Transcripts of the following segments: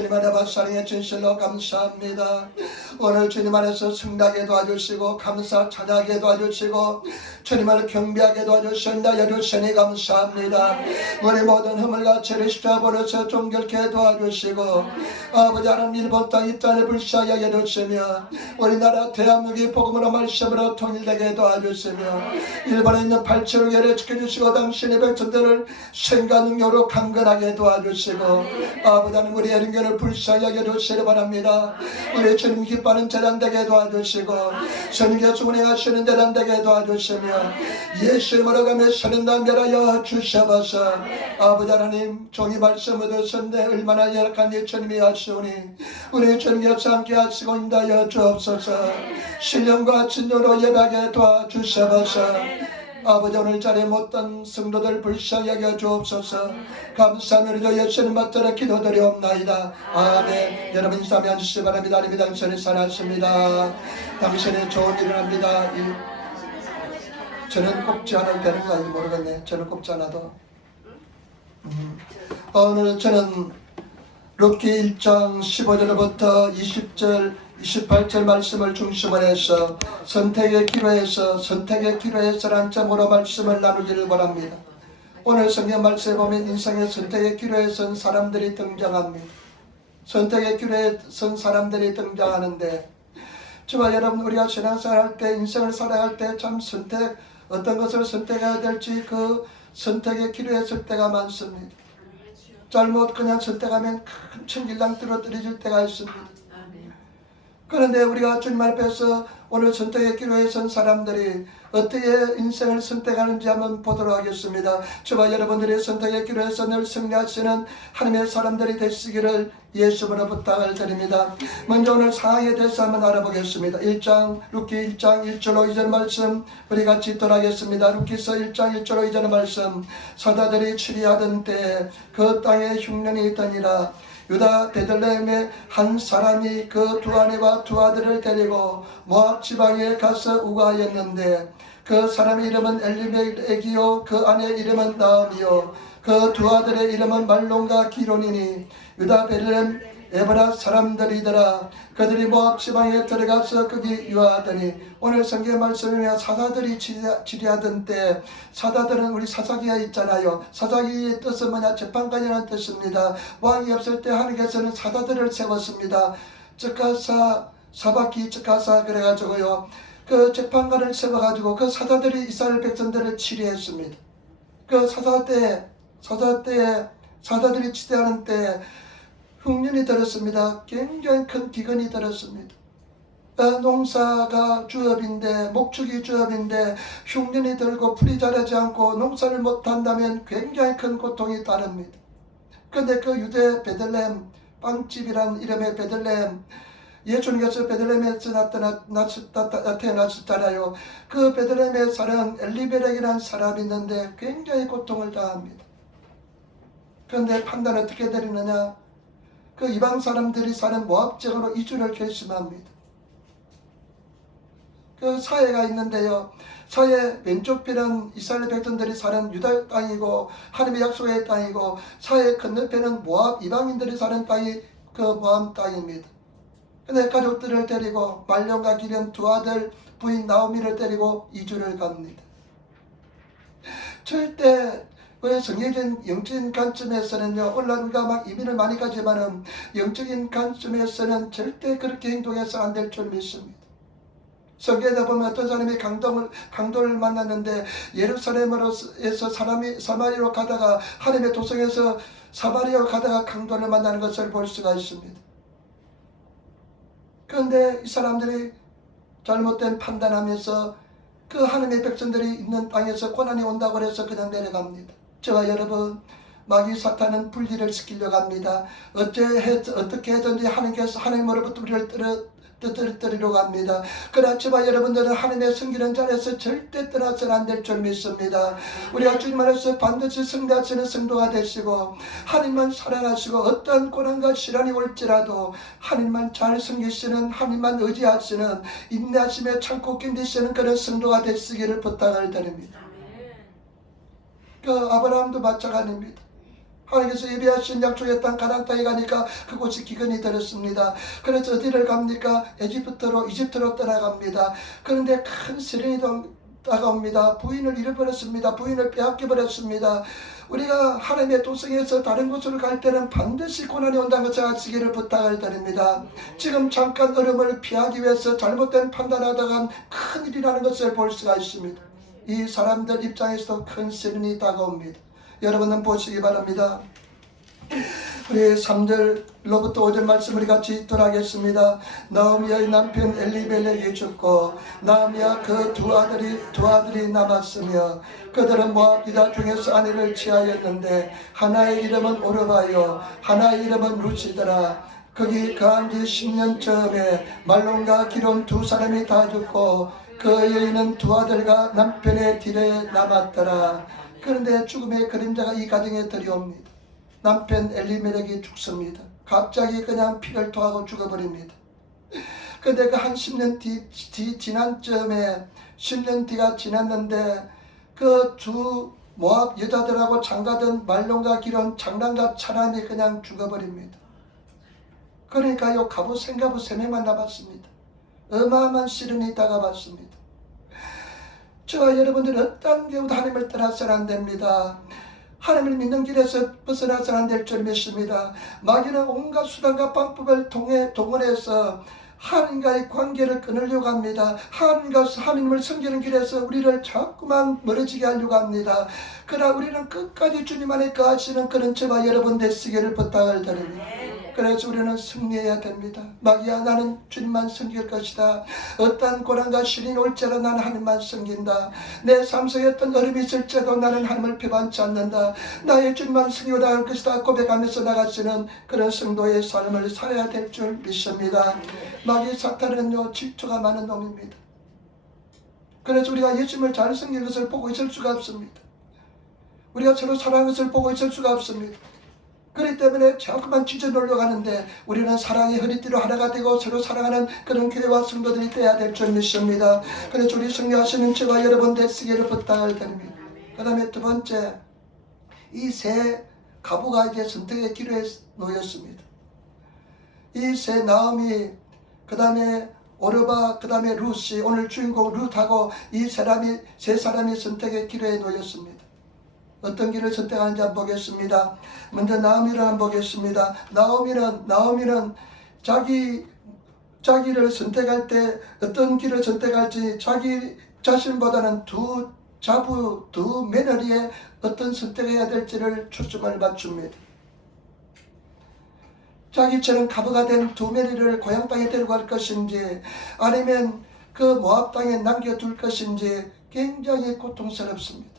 주님 안에 사랑의 진실로 감사합니다. 오늘 주님 안에서 승리하게 도와주시고 감사 찬양하게 도와주시고 주님을 경배하게 도와주신다 여주시니 감사합니다. 우리 모든 허물과 죄를 십자버려서 종결케 도와주시고 아버지 하나님 일본 땅 이 땅에 불쌍하게 해주시며 우리나라 대한민국이 복음으로 말씀으로 통일되게 도와주시며 일본에 있는 8.15개를 지켜주시고 당신의 백성들을 생각 능력으로 강건하게 도와주시고 아버지 하나님 우리 애륜교를 불쌍하게 해주시기 바랍니다. 우리 주님 기뻐하는 재단되게 도와주시고 선교수 운행하시는 재단되게 도와주시며 예수님으로 가며 선인단 멸하여 주셔봐서 아버지 하나님 종이 말씀 얻었는데 얼마나 열악한 예수님이 하시오니 우리 주님께서 함께 하시고 인다여 주옵소서. 신령과 진노로 예배하게 도와주셔봐서 아버지 오늘 자리에 못한 성도들 불쌍하게 주옵소서. 감사하며 예수님 받들어 기도드리옵나이다. 아멘. 여러분 인사하며 앉으시기 바랍니다. 하나님이 당신을 사랑하십니다. 당신의 좋은 일을 합니다. 저는 꼽지 않아도 되는 거 아닌지 모르겠네. 저는 꼽지 않아도 오늘 저는 룻기 1장 15절부터 20절 28절 말씀을 중심으로 해서 선택의 기로에서라는 점으로 말씀을 나누기를 바랍니다. 오늘 성경 말씀에 보면 인생의 선택의 기로에 선 사람들이 등장합니다. 선택의 기로에 선 사람들이 등장하는데 저와 여러분 우리가 신앙생활 할 때 인생을 살아갈 때 참 선택 어떤 것을 선택해야 될지 그 선택의 기로에 설 때가 많습니다. 잘못 그냥 선택하면 큰 천길랑 떨어뜨려질 때가 있습니다. 그런데 우리가 주님 앞에서 오늘 선택의 기로에 선 사람들이 어떻게 인생을 선택하는지 한번 보도록 하겠습니다. 저와 여러분들이 선택의 기로에서 늘 승리하시는 하나님의 사람들이 되시기를 예수님으로 부탁을 드립니다. 먼저 오늘 상황에 대해서 한번 알아보겠습니다. 룻기 1장 1절로 2절 말씀 우리 같이 읽도록하겠습니다. 룻기서 1장 1절로 2절 말씀 사다들이 추리하던 때 그 땅에 흉년이 있더니라. 유다 베들레헴의 한 사람이 그 두 아내와 두 아들을 데리고 모압 지방에 가서 우거하였는데 그 사람의 이름은 엘리멜렉이요 그 아내 이름은 나음이요 그 두 아들의 이름은 말론과 기론이니 유다 베들레헴 에브라 사람들이더라. 그들이 모압 지방에 들어가서 거기 유하하더니 오늘 성경 말씀에 사사들이 지리하던 때 사사들은 우리 사사기가 있잖아요. 사사기의 뜻은 뭐냐? 재판관이라는 뜻입니다. 왕이 없을 때 하나님께서는 사사들을 세웠습니다. 즉가사 사바키 즉가사 그래가지고요 그 재판관을 세워가지고 그 사사들이 이스라엘 백성들을 치리했습니다. 그 사사들이 치리하는 때 흉년이 들었습니다. 굉장히 큰 기근이 들었습니다. 농사가 주업인데 목축이 주업인데 흉년이 들고 풀이 자라지 않고 농사를 못한다면 굉장히 큰 고통이 따릅니다. 그런데 그 유대 베들레헴 빵집이라는 이름의 베들레헴 예수님께서 베들레헴에서 나타나셨잖아요. 그 베들레헴에 사는 엘리멜렉이라는 사람이 있는데 굉장히 고통을 당합니다. 그런데 판단 어떻게 내리느냐? 그 이방 사람들이 사는 모압 지역으로 이주를 결심합니다. 그 사해가 있는데요. 사해 왼쪽편은 이스라엘 백성들이 사는 유다 땅이고 하나님의 약속의 땅이고 사해 건너편은 모압 이방인들이 사는 땅이 그 모압 땅입니다. 근데 가족들을 데리고 말론과 기련 두 아들 부인 나오미를 데리고 이주를 갑니다. 절대 성경적인 영적인 관점에서는요, 오늘날 우리가 막 이민을 많이 가지만은 영적인 관점에서는 절대 그렇게 행동해서 안 될 줄 믿습니다. 성경에 보면 어떤 사람이 강도를 만났는데 예루살렘에서 사람이 사마리아로 가다가 하나님의 도성에서 사마리아로 가다가 강도를 만나는 것을 볼 수가 있습니다. 그런데 이 사람들이 잘못된 판단하면서 그 하나님의 백성들이 있는 땅에서 고난이 온다고 해서 그냥 내려갑니다. 저와 여러분 마귀 사탄은 분리를 시키려고 합니다. 어떻게 해든지 하나님으로부터 우리를 떠들이려고 합니다. 그러나 저와 여러분들은 하나님의 섬기는 자리에서 절대 떠나서는 안 될 줄 믿습니다. 우리가 주님 안에서 반드시 승리하시는 성도가 되시고 하나님만 사랑하시고 어떠한 고난과 시련이 올지라도 하나님만 잘 섬기시는 하나님만 의지하시는 인내하시며 참고 견디시는 그런 성도가 되시기를 부탁을 드립니다. 그 아브라함도 마찬가지입니다. 하나님께서 예비하신 약속의 땅 가나안 땅에 가니까 그곳이 기근이 들었습니다. 그래서 어디를 갑니까? 이집트로 떠나갑니다. 그런데 큰 시련이 다가옵니다. 부인을 잃어버렸습니다. 부인을 빼앗겨버렸습니다. 우리가 하나님의 도성에서 다른 곳으로 갈 때는 반드시 고난이 온다는 것을 아시기를 부탁을 드립니다. 지금 잠깐 어려움을 피하기 위해서 잘못된 판단하다간 큰일이라는 것을 볼 수가 있습니다. 이 사람들 입장에서 큰 시련이 다가옵니다. 여러분은 보시기 바랍니다. 우리 3절로부터 5절 말씀 우리 같이 읽도록 하겠습니다. 나오미의 남편 엘리멜렉이 죽고 나오미와 그 두 아들이 남았으며 그들은 모압 여자 중에서 아내를 취하였는데 하나의 이름은 오르바요 하나의 이름은 루시더라. 거기 거한 지 10년쯤에 말론과 기론 두 사람이 다 죽고 그 여인은 두 아들과 남편의 뒤에 남았더라. 그런데 죽음의 그림자가 이 가정에 들이옵니다. 남편 엘리멜렉이 죽습니다. 갑자기 그냥 피를 토하고 죽어버립니다. 근데 그 한 10년 지난 쯤에 10년 뒤가 지났는데 그 두 모압 여자들하고 장가든 말론과 기론 장남과 차람이 그냥 죽어버립니다. 그러니까 요 갑옷 생갑옷 3명만 남았습니다. 어마어마한 시련이 다가왔습니다. 저와 여러분들은 어떤 경우도 하나님을 떠나서는 안 됩니다. 하나님을 믿는 길에서 벗어나서는 안 될 줄 믿습니다. 마귀는 온갖 수단과 방법을 동원해서 하나님과의 관계를 끊으려고 합니다. 하나님을 섬기는 길에서 우리를 자꾸만 멀어지게 하려고 합니다. 그러나 우리는 끝까지 주님 안에 거하시는 그런 저와 여러분 되시기를 부탁을 드립니다. 그래서 우리는 승리해야 됩니다. 마귀야 나는 주님만 섬길 것이다. 어떠한 고난과 시련이 올지라도 나는 하나님만 섬긴다. 내 삶 속에 어떤 어려움이 있을지라도 나는 하나님을 배반치 않는다. 나의 주님만 섬기고 나갈 것이다 고백하면서 나가시는 그런 성도의 삶을 살아야 될 줄 믿습니다. 마귀 사탄은요 질투가 많은 놈입니다. 그래서 우리가 예수님을 잘 섬기는 것을 보고 있을 수가 없습니다. 우리가 서로 사랑하는 것을 보고 있을 수가 없습니다. 그렇기 때문에 자꾸만 찢어놓으려고 하는데 우리는 사랑의 허리띠로 하나가 되고 서로 사랑하는 그런 교회와 성도들이 되어야 될 줄 믿습니다. 그래서 우리 승리하시는 저와 여러분 되시기를 부탁을 드립니다. 그 다음에 두 번째, 이 세 가부가 이제 선택의 기로에 놓였습니다. 이 세 나오미, 그 다음에 오르바, 그 다음에 루시, 오늘 주인공 룻하고 이 세 사람이 선택의 기로에 놓였습니다. 어떤 길을 선택하는지 한번 보겠습니다. 먼저 나오미를 한번 보겠습니다. 나오미는 자기를 선택할 때 어떤 길을 선택할지 자기 자신보다는 두 며느리의 어떤 선택해야 될지를 초점을 맞춥니다. 자기처럼 가부가 된 두 며느리를 고향 땅에 데려갈 것인지 아니면 그 모압 땅에 남겨둘 것인지 굉장히 고통스럽습니다.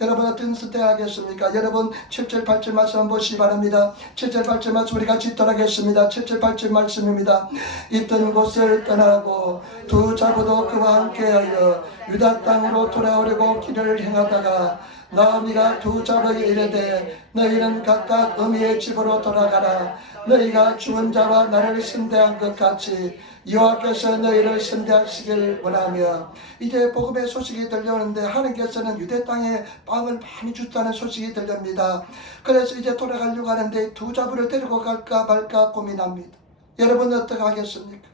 여러분 어떤 선택하겠습니까? 여러분 7절 8절 말씀 한번 보시기 바랍니다. 7절 8절 말씀 우리 같이 읽도록하겠습니다. 7절 8절 말씀입니다. 있던 곳을 떠나고 두 자부도 그와 함께하여 유다 땅으로 돌아오려고 길을 행하다가 나오미가 두 자부에게 이르되 너희는 각각 어미의 집으로 돌아가라. 너희가 죽은 자와 나를 선대한 것 같이 여호와께서 너희를 선대하시길 원하며. 이제 복음의 소식이 들려오는데 하나님께서는 유대 땅에 빵을 많이 주셨다는 소식이 들립니다. 그래서 이제 돌아가려고 하는데 두 자부를 데리고 갈까 말까 고민합니다. 여러분 어떻게 하겠습니까?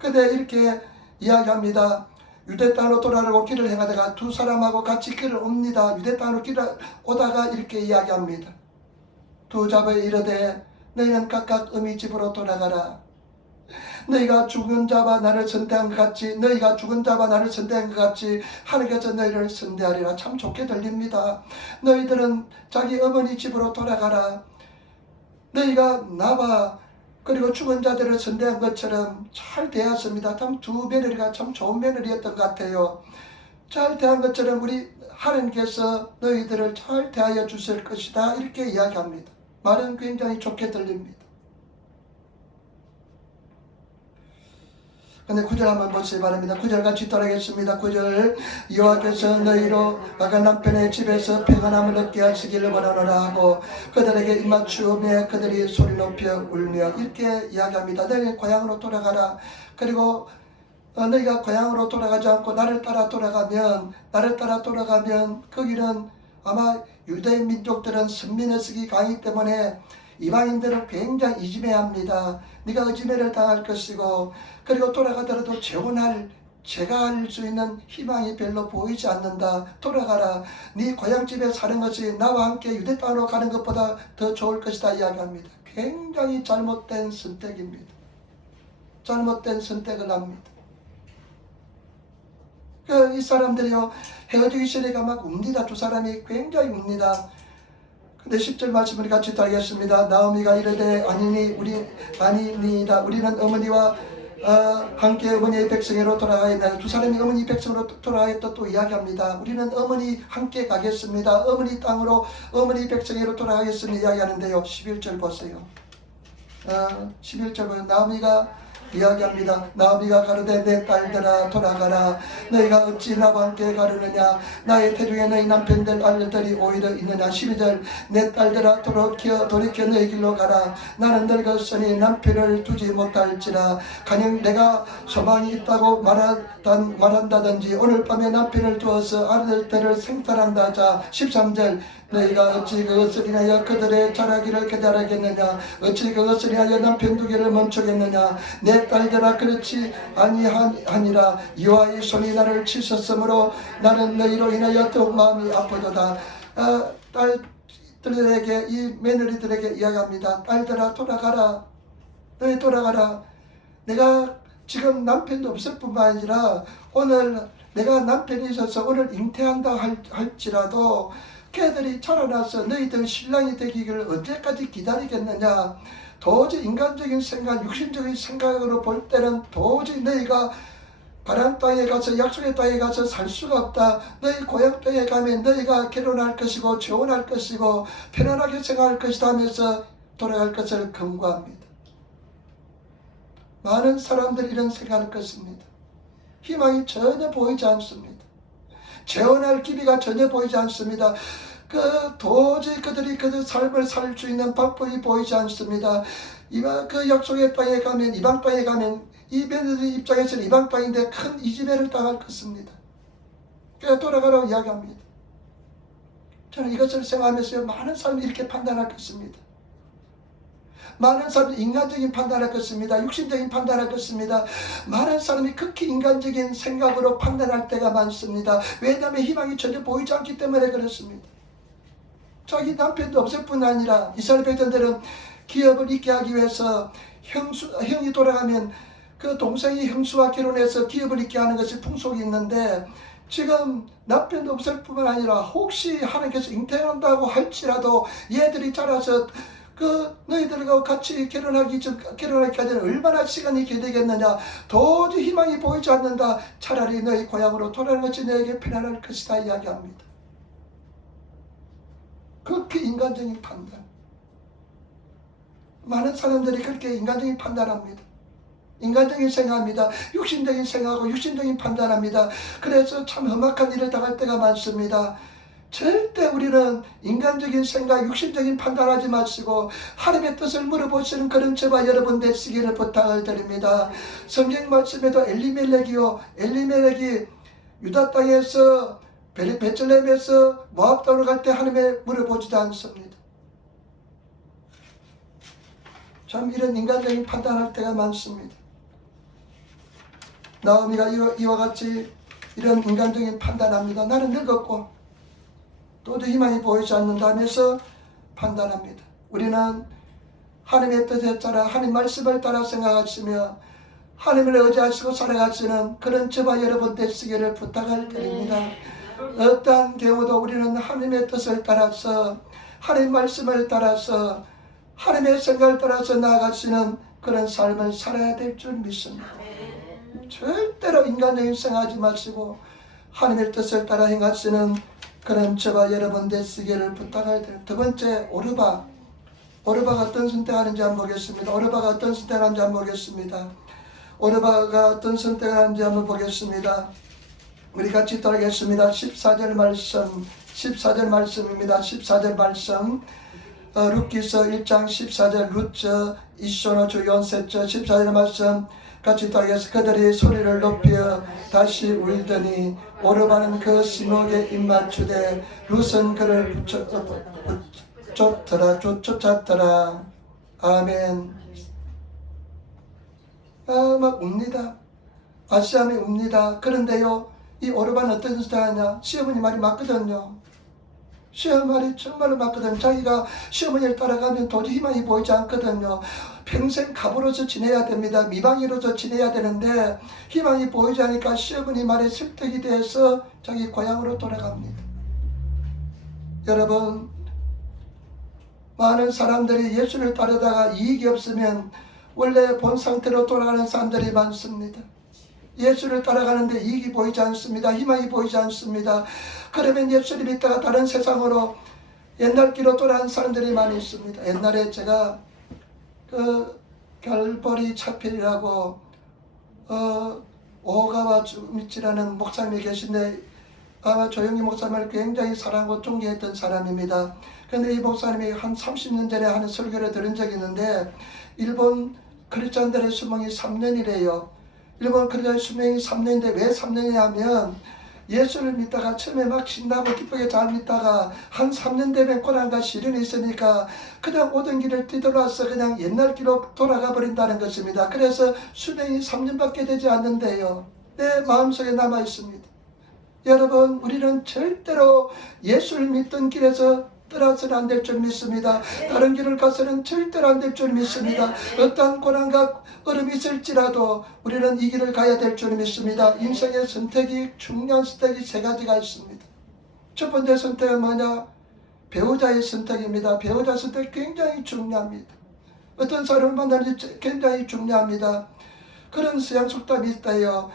근데 이렇게 이야기합니다. 유대 땅으로 돌아가려고 길을 행하다가 두 사람하고 같이 길을 옵니다. 유대 땅으로 길을 오다가 이렇게 이야기합니다. 두 자부에 이르되 너희는 각각 어미 집으로 돌아가라. 너희가 죽은 자와 나를 선대한 것 같이 하나님께서 너희를 선대하리라. 참 좋게 들립니다. 너희들은 자기 어머니 집으로 돌아가라. 너희가 나와 그리고 죽은 자들을 선대한 것처럼 잘 대했습니다. 참 두 며느리가 참 좋은 며느리였던 것 같아요. 잘 대한 것처럼 우리 하나님께서 너희들을 잘 대하여 주실 것이다. 이렇게 이야기합니다. 말은 굉장히 좋게 들립니다. 근데 9절 한번 보시기 바랍니다. 9절 같이 따라하겠습니다. 9절 여호와께서 너희로 아간 남편의 집에서 평안함을 얻게 하시기를 원하노라 하고 그들에게 입맞추며 그들이 소리 높여 울며 이렇게 이야기합니다. 너희 고향으로 돌아가라. 그리고 너희가 고향으로 돌아가지 않고 나를 따라 돌아가면 거기는 아마 유대 민족들은 선민의식이 강하기 때문에 이방인들을 굉장히 이지매합니다. 네가 의지매를 당할 것이고 그리고 돌아가더라도 제가 할 수 있는 희망이 별로 보이지 않는다. 돌아가라. 네 고향집에 사는 것이 나와 함께 유대 땅으로 가는 것보다 더 좋을 것이다 이야기합니다. 굉장히 잘못된 선택입니다. 잘못된 선택을 합니다. 이 사람들이요 헤어지기 전에가 막 웁니다. 두 사람이 굉장히 웁니다. 근데 10절 말씀을 같이 따르겠습니다. 나오미가 이르되 아니니이다. 우리는 어머니와 함께 어머니의 백성으로 돌아가겠다. 두 사람이 어머니 백성으로 돌아가겠다 또 이야기합니다. 우리는 어머니 함께 가겠습니다. 어머니 땅으로 어머니 백성으로 돌아가겠습니다 이야기하는데요. 11절 보세요. 11절 보세요. 나오미가 이야기합니다. 나오미가 가로되 내 딸들아 돌아가라. 너희가 어찌 나와 함께 가르느냐. 나의 태중에 너희 남편들 아들들이 오히려 있느냐. 12절 내 딸들아 돌이켜 너희 길로 가라. 나는 늙었으니 남편을 두지 못할지라. 가령 내가 소망이 있다고 말한다든지 오늘 밤에 남편을 두어서 아들들을 생탈한다 하자. 13절 너희가 어찌 그것을 인하여 그들의 자라기를 기다리겠느냐. 어찌 그것을 인하여 남편 두기를 멈추겠느냐. 내 딸들아 그렇지 아니하니라. 여호와의 손이 나를 치셨으므로 나는 너희로 인하여 더욱 마음이 아프도다. 딸들에게 이 며느리들에게 이야기합니다. 딸들아 돌아가라. 너희 돌아가라. 내가 지금 남편도 없을 뿐만 아니라 오늘 내가 남편이 있어서 오늘 잉태한다 할지라도 걔들이 자라나서 너희들 신랑이 되기를 언제까지 기다리겠느냐. 도저히 인간적인 생각, 육신적인 생각으로 볼 때는 도저히 너희가 가나안 땅에 가서 약속의 땅에 가서 살 수가 없다. 너희 고향 땅에 가면 너희가 결혼할 것이고 재혼할 것이고 편안하게 생활할 것이다 하면서 돌아갈 것을 경고합니다. 많은 사람들이 이런 생각을 갖습니다. 희망이 전혀 보이지 않습니다. 재혼할 기미가 전혀 보이지 않습니다. 도저히 그들이 그 삶을 살 수 있는 방법이 보이지 않습니다. 그 약속의 땅에 가면, 이방 땅에 가면 이 며느리 입장에서는 이방 땅인데 큰 이지매를 당할 것입니다. 그래서 돌아가라고 이야기합니다. 저는 이것을 생각하면서 많은 사람이 이렇게 판단할 것입니다. 많은 사람이 인간적인 판단할 것입니다. 육신적인 판단할 것입니다. 많은 사람이 극히 인간적인 생각으로 판단할 때가 많습니다. 왜냐하면 희망이 전혀 보이지 않기 때문에 그렇습니다. 자기 남편도 없을 뿐 아니라 이스라엘 백성들은 기업을 잇게 하기 위해서 형이 돌아가면 그 동생이 형수와 결혼해서 기업을 잇게 하는 것이 풍속이 있는데 지금 남편도 없을 뿐만 아니라 혹시 하나님께서 잉태한다고 할지라도 얘들이 자라서 너희들과 같이 결혼하기까지는 얼마나 시간이 기다리겠느냐. 도저히 희망이 보이지 않는다. 차라리 너희 고향으로 돌아가는 것이 너에게 편안할 것이다 이야기합니다. 그렇게 인간적인 판단. 많은 사람들이 그렇게 인간적인 판단합니다. 인간적인 생각합니다. 육신적인 생각하고 육신적인 판단합니다. 그래서 참 험악한 일을 당할 때가 많습니다. 절대 우리는 인간적인 생각, 육신적인 판단하지 마시고 하나님의 뜻을 물어보시는 그런 저와 여러분 되시기를 부탁을 드립니다. 성경 말씀에도 엘리멜렉이 유다 땅에서 베들레헴에서 모압 땅으로 갈 때 하나님의 물어보지도 않습니다. 참 이런 인간적인 판단할 때가 많습니다. 나오미가 이와 같이 이런 인간적인 판단합니다. 나는 늙었고 도저히 희망이 보이지 않는다면서 판단합니다. 우리는 하나님의 뜻에 따라 하나님 말씀을 따라 생각하시며 하나님을 의지하시고 살아가시는 그런 저와 여러분 되시기를 부탁을 드립니다. 어떠한 경우도 우리는 하나님의 뜻을 따라서 하나님 말씀을 따라서 하나님의 생각을 따라서 나아가시는 그런 삶을 살아야 될 줄 믿습니다. 절대로 인간적인 생각하지 마시고 하나님의 뜻을 따라 행하시는 그런 저와 여러분 되시기를 부탁을 드립니다. 두 번째, 오르바가 어떤 선택하는지 한번 보겠습니다. 오르바가 어떤 선택하는지 한번 보겠습니다. 오르바가 어떤 선택을 하는지 한번 보겠습니다. 우리 같이 따르겠습니다. 14절 말씀입니다. 14절 말씀. 룻기서 1장 14절 룻저 이쇼노 주 연세저 14절 말씀 같이 따라서 그들이 소리를 높여 다시 울더니 오르바는 그 시목에 입맞추되 룻은 그를 쫓았더라. 아멘. 막 웁니다. 아시아미 웁니다. 그런데요, 이 오르바는 어떤 짓을 하냐? 시어머니 말이 맞거든요. 시어머니 말이 정말로 맞거든요. 자기가 시어머니를 따라가면 도저히 희망이 보이지 않거든요. 평생 갑으로서 지내야 됩니다. 미방이로서 지내야 되는데 희망이 보이지 않으니까 시어머니 말에 설득이 돼서 자기 고향으로 돌아갑니다. 여러분, 많은 사람들이 예수를 따르다가 이익이 없으면 원래 본 상태로 돌아가는 사람들이 많습니다. 예수를 따라가는데 이익이 보이지 않습니다. 희망이 보이지 않습니다. 그러면 예수를 믿다가 다른 세상으로 옛날 길로 돌아간 사람들이 많이 있습니다. 옛날에 제가 그 갈보리 차필이라고 오가와 주미치라는 목사님이 계신데 아마 조영기 목사님을 굉장히 사랑하고 존경했던 사람입니다. 그런데 이 목사님이 한 30년 전에 하는 설교를 들은 적이 있는데 일본 크리스찬들의 수명이 3년이래요. 일본 크리스찬의 수명이 3년인데 왜 3년이냐면 예수를 믿다가 처음에 막 신나고 기쁘게 잘 믿다가 한 3년 되면 고난과 시련이 있으니까 그냥 오던 길을 뒤돌아서 그냥 옛날 길로 돌아가 버린다는 것입니다. 그래서 수명이 3년밖에 되지 않는데요. 내 마음속에 남아 있습니다. 여러분, 우리는 절대로 예수를 믿던 길에서 떠나서는 안 될 줄 믿습니다. 다른 길을 가서는 절대로 안 될 줄 믿습니다. 어떠한 고난과 어려움이 있을지라도 우리는 이 길을 가야 될 줄 믿습니다. 인생의 선택이 중요한 선택이 세 가지가 있습니다. 첫 번째 선택은 뭐냐? 배우자의 선택입니다. 배우자 선택 굉장히 중요합니다. 어떤 사람을 만나는지 굉장히 중요합니다. 그런 서양 속담이 있다요.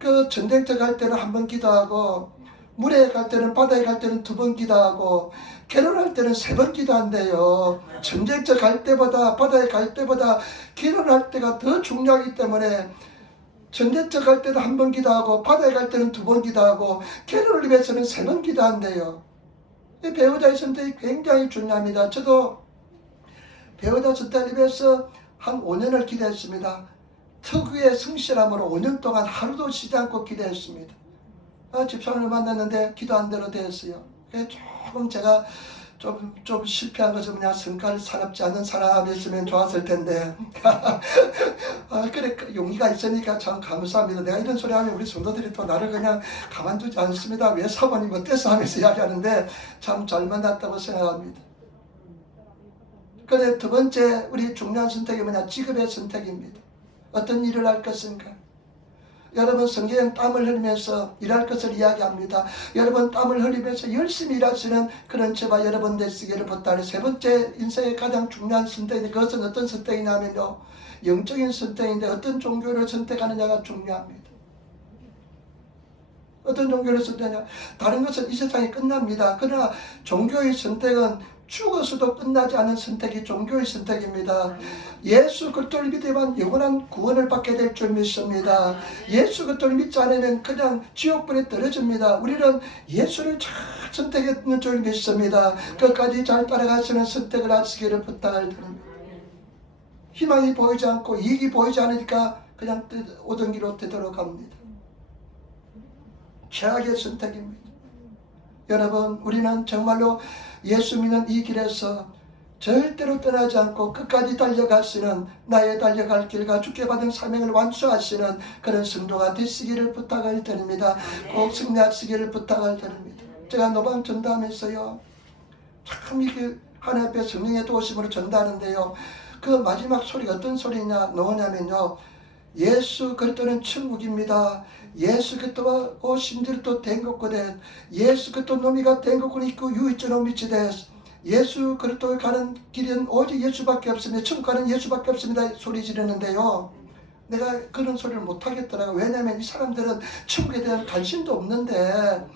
그 전쟁터 갈 때는 한 번 기도하고 물에 갈 때는 바다에 갈 때는 2번 기도하고 결혼할 때는 3번 기도한대요. 전쟁터 갈 때보다 바다에 갈 때보다 결혼할 때가 더 중요하기 때문에 전쟁터 갈 때도 1번 기도하고 바다에 갈 때는 2번 기도하고 결혼을 위해서는 3번 기도한대요. 배우자의 선택이 굉장히 중요합니다. 저도 배우자 선택을 위해서 한 5년을 기도했습니다. 특유의 성실함으로 5년 동안 하루도 쉬지 않고 기도했습니다. 집사람을 만났는데 기도한 대로 되었어요. 조금 제가 좀 실패한 것은 뭐냐, 성과를 사납지 않은 사람이었으면 좋았을 텐데 그래 용기가 있으니까 참 감사합니다. 내가 이런 소리 하면 우리 성도들이 또 나를 그냥 가만두지 않습니다. 왜 사모님 어때서 하면서 이야기하는데 참 잘 만났다고 생각합니다. 그런데 두 번째 우리 중요한 선택이 뭐냐, 직업의 선택입니다. 어떤 일을 할 것인가. 여러분, 성경은 땀을 흘리면서 일할 것을 이야기합니다. 여러분, 땀을 흘리면서 열심히 일하시는 그런 저와 여러분 되시기를 부탁하는 세 번째 인생의 가장 중요한 선택인데, 그것은 어떤 선택이냐면요, 영적인 선택인데 어떤 종교를 선택하느냐가 중요합니다. 어떤 종교를 선택하냐. 다른 것은 이 세상에 끝납니다. 그러나 종교의 선택은 죽어서도 끝나지 않은 선택이 종교의 선택입니다. 예수 그리스도를 믿어야만 영원한 구원을 받게 될 줄 믿습니다. 예수 그리스도를 믿지 않으면 그냥 지옥불에 떨어집니다. 우리는 예수를 잘 선택했는 줄 믿습니다. 끝까지 잘 따라가시는 선택을 하시기를 부탁을 드립니다. 희망이 보이지 않고 이익이 보이지 않으니까 그냥 오던 길로 되돌아갑니다. 최악의 선택입니다. 여러분, 우리는 정말로 예수 믿는 이 길에서 절대로 떠나지 않고 끝까지 달려가시는, 나의 달려갈 길과 주께 받은 사명을 완수하시는 그런 성도가 되시기를 부탁을 드립니다. 꼭 승리하시기를 부탁을 드립니다. 제가 노방 전도하면서요, 참 이게 하나님 앞에 성령의 도우심으로 전도하는데요, 그 마지막 소리가 어떤 소리냐 나오냐면요, 예수 그리스도는 천국입니다. 예수 그리스도와 오심들도 된것거든. 예수 그리스도 놈이가 된것은 있고 유이처럼 미치되 예수 그리스도에 가는 길은 오직 예수밖에 없습니다. 천국 가는 예수밖에 없습니다. 소리 지르는데요, 내가 그런 소리를 못하겠더라고요. 왜냐하면 이 사람들은 천국에 대한 관심도 없는데,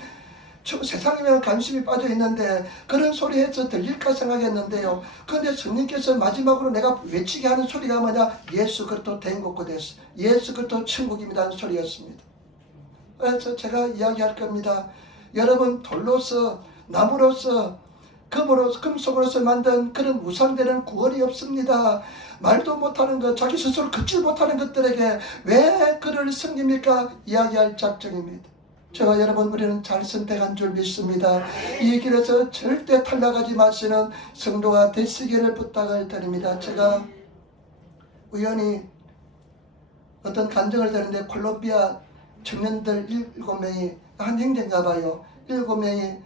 세상에만 관심이 빠져 있는데 그런 소리 해서 들릴까 생각했는데요. 그런데 성령께서 마지막으로 내가 외치게 하는 소리가 뭐냐, 예수 그리스도 된곳곳 예수 그리스도 천국입니다 하는 소리였습니다. 그래서 제가 이야기할 겁니다. 여러분, 돌로서 나무로서 금속으로서 만든 그런 우상들은 구원이 없습니다. 말도 못하는 것, 자기 스스로 걷지 못하는 것들에게 왜 그를 섬깁니까? 이야기할 작정입니다. 저와 여러분, 우리는 잘 선택한 줄 믿습니다. 이 길에서 절대 탈락하지 마시는 성도가 되시기를 부탁을 드립니다. 제가 우연히 어떤 간증을 들었는데, 콜롬비아 청년들 7명이 한 형제인가 봐요. 7명이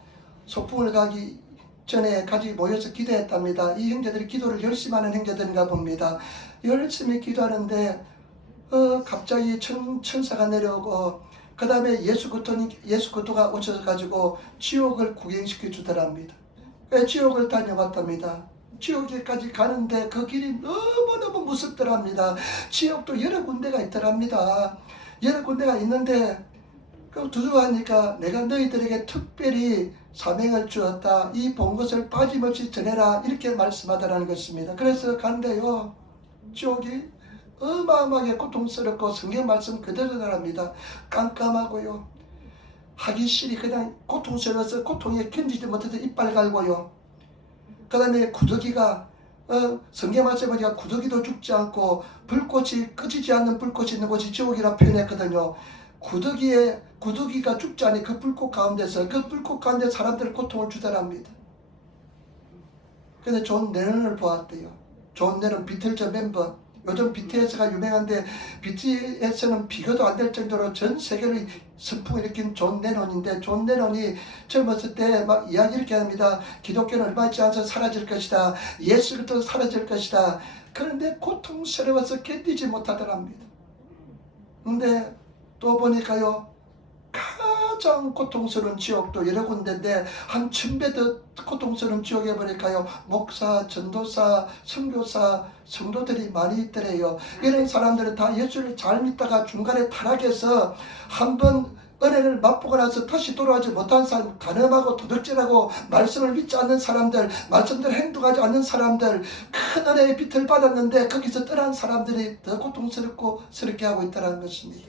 소풍을 가기 전에 같이 모여서 기도했답니다. 이 형제들이 기도를 열심히 하는 형제들인가 봅니다. 열심히 기도하는데 갑자기 천사가 내려오고, 그 다음에 예수 그리스도가 오셔가지고 지옥을 구경시켜 주더랍니다. 지옥을 다녀봤답니다. 지옥에까지 가는데 그 길이 너무너무 무섭더랍니다. 지옥도 여러 군데가 있더랍니다. 여러 군데가 있는데 두두하니까 내가 너희들에게 특별히 사명을 주었다. 이 본 것을 빠짐없이 전해라. 이렇게 말씀하더라는 것입니다. 그래서 간대요. 지옥이 어마어마하게 고통스럽고 성경 말씀 그대로랍니다. 깜깜하고요. 하기 싫이 그냥 고통스러워서 고통에 견디지 못해서 이빨 갈고요. 그 다음에 구더기가 성경 말씀에 보니까 구더기도 죽지 않고 불꽃이 꺼지지 않는 불꽃이 있는 곳이 지옥이라 표현했거든요. 구더기가 죽지 않은 그 불꽃 가운데서 그 불꽃 가운데 사람들을 고통을 주더랍니다. 근데 존 레논을 보았대요. 존 레논 비틀즈 멤버. 요즘 BTS가 유명한데 BTS는 비교도 안 될 정도로 전 세계를 선풍을 일으킨 존 레논인데, 존 레논이 젊었을 때 막 이야기 이렇게 합니다. 기독교는 얼마 있지 않아서 사라질 것이다. 예수 그리스도 사라질 것이다. 그런데 고통스러워서 견디지 못하더랍니다. 근데 또 보니까요, 가장 고통스러운 지옥도 여러 군데인데 한 1000배 더 고통스러운 지옥에 보니까요, 목사, 전도사, 선교사, 성도들이 많이 있더래요. 이런 사람들은 다 예수를 잘 믿다가 중간에 타락해서 한번 은혜를 맛보고 나서 다시 돌아오지 못한 사람, 간음하고 도둑질하고 말씀을 믿지 않는 사람들, 말씀대로 행동하지 않는 사람들, 큰 은혜의 빛을 받았는데 거기서 떠난 사람들이 더 고통스럽고 스럽게 하고 있다는 것입니다.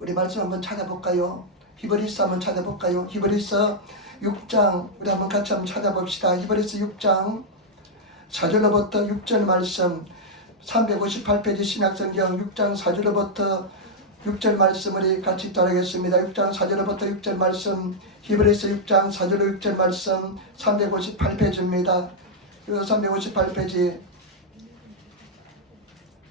우리 말씀 한번 찾아볼까요? 히브리서 한번 찾아볼까요? 히브리서 6장 우리 한번 같이 한번 찾아봅시다. 히브리서 6장 4절로부터 6절 말씀, 358페이지 신약성경 6장 4절로부터 6절 말씀 우리 같이 따르겠습니다. 6장 4절로부터 6절 말씀, 히브리서 6장 4절로 6절 말씀, 358페이지입니다. 358페이지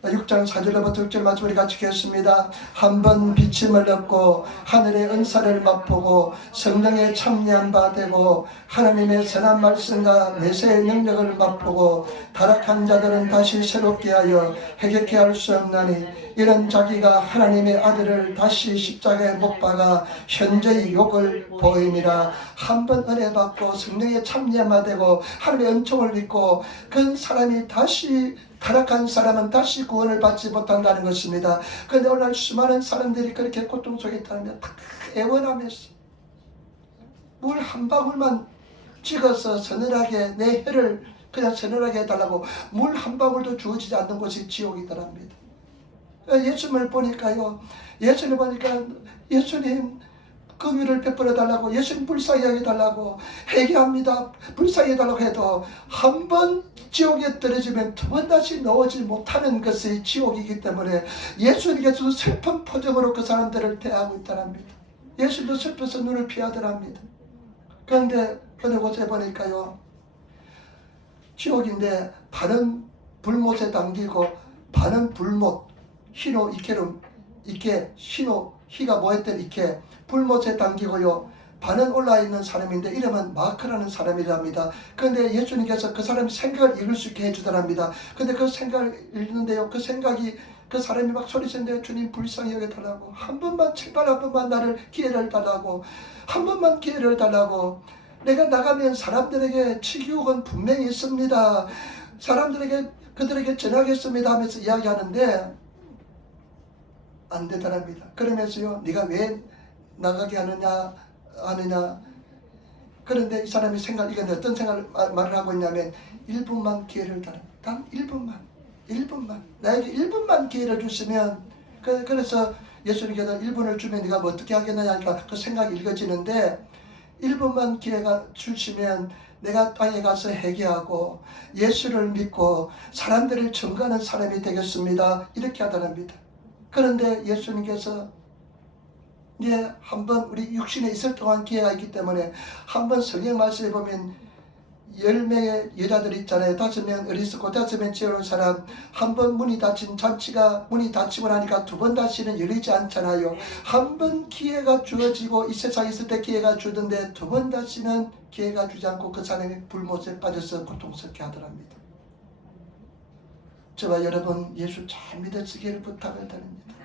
6장 4절로부터 6절 말씀 우리 같이 읽겠습니다. 한번 비침을 얻고 하늘의 은사를 맛보고 성령의 참여한 바 되고 하나님의 선한 말씀과 내세의 능력을 맛보고 타락한 자들은 다시 새롭게 하여 회개케 할 수 없나니 이런 자기가 하나님의 아들을 다시 십자가에 못 박아 현재의 욕을 보임이라. 한번 은혜 받고 성령의 참여한 바 되고 하나님의 은총을 믿고 그 사람이 다시 타락한 사람은 다시 구원을 받지 못한다는 것입니다. 그런데 오늘 수많은 사람들이 그렇게 고통 속에 있다면 다 애원하면서 물 한 방울만 찍어서 서늘하게 내 혀를 그냥 서늘하게 해달라고 물 한 방울도 주어지지 않는 곳이 지옥이더랍니다. 예수님을 보니까요, 예수님을 보니까 예수님 긍휼을 베풀어 달라고, 예수님 불쌍히 해달라고 회개합니다. 불쌍히 해달라고 해도 한 번 지옥에 떨어지면 두 번 다시 나오지 못하는 것이 지옥이기 때문에 예수님께서도 슬픈 표정으로 그 사람들을 대하고 있다랍니다. 예수님도 슬퍼서 눈을 피하더랍니다. 그런데 어느 곳에 보니까요, 지옥인데 반은 불못에 담기고 반은 불못, 희노 이케룸, 이케 희노 희가 뭐했던 이케 불못에 담기고요, 반은 올라있는 사람인데 이름은 마크라는 사람이랍니다. 그런데 예수님께서 그 사람 생각을 읽을 수 있게 해주더랍니다. 그런데 그 생각을 읽는데요, 그 생각이 그 사람이 막 소리쳤는데 주님 불쌍히 여겨달라고, 한 번만 제발 한 번만 나를 기회를 달라고, 한 번만 기회를 달라고, 내가 나가면 사람들에게 치유혹은 분명히 있습니다. 사람들에게 그들에게 전하겠습니다 하면서 이야기하는데 안 되더랍니다. 그러면서요, 네가 왜 나가게 하느냐. 그런데 이 사람이 이건 어떤 생각을 말을 하고 있냐면 1분만 기회를 달라. 단 1분만 나에게 1분만 기회를 주시면, 그래서 예수님께서 1분을 주면 네가 뭐 어떻게 하겠느냐 하니까 그 생각이 읽어지는데 1분만 기회가 주시면 내가 땅에 가서 회개하고 예수를 믿고 사람들을 증거하는 사람이 되겠습니다. 이렇게 하더랍니다. 그런데 예수님께서 이제 한번 우리 육신에 있을 동안 기회가 있기 때문에 한번 성경 말씀에 보면 10명의 여자들이 있잖아요. 5명 어리석고 5명 지혜로운 사람. 한 번 문이 닫힌 잔치가 문이 닫히고 나니까 두 번 다시는 열리지 않잖아요. 한 번 기회가 주어지고 이 세상에 있을 때 기회가 주던데 두 번 다시는 기회가 주지 않고 그 사람이 불못에 빠져서 고통스럽게 하더랍니다. 저와 여러분 예수 잘 믿으시기를 부탁을 드립니다.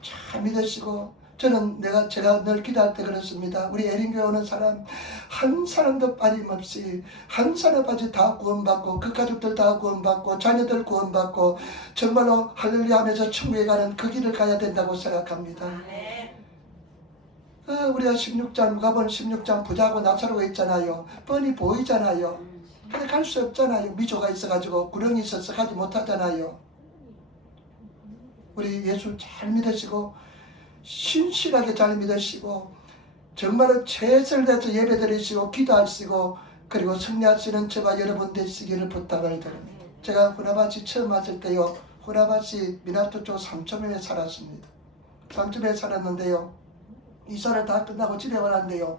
잘 믿으시고 저는 제가 늘 기도할 때 그렇습니다. 우리 에린교회 오는 사람 한 사람도 빠짐없이 한 사람까지 다 구원받고 그 가족들 다 구원받고 자녀들 구원받고 정말로 할렐루야 하면서 천국에 가는 그 길을 가야 된다고 생각합니다. 우리가 16장 누가복음 16장 부자하고 나사로가 있잖아요. 뻔히 보이잖아요. 근데 갈 수 없잖아요. 미조가 있어가지고 구령이 있어서 가지 못하잖아요. 우리 예수 잘 믿으시고 신실하게 잘 믿으시고 정말로 최선을 다해서 예배드리시고 기도하시고 그리고 승리하시는 저와 여러분 되시기를 부탁을 드립니다. 제가 후라바시 처음 왔을 때요. 후라바시 미나토 쪽 3촌에 살았습니다. 3촌에 살았는데요. 이사를 다 끝나고 집에 왔는데요.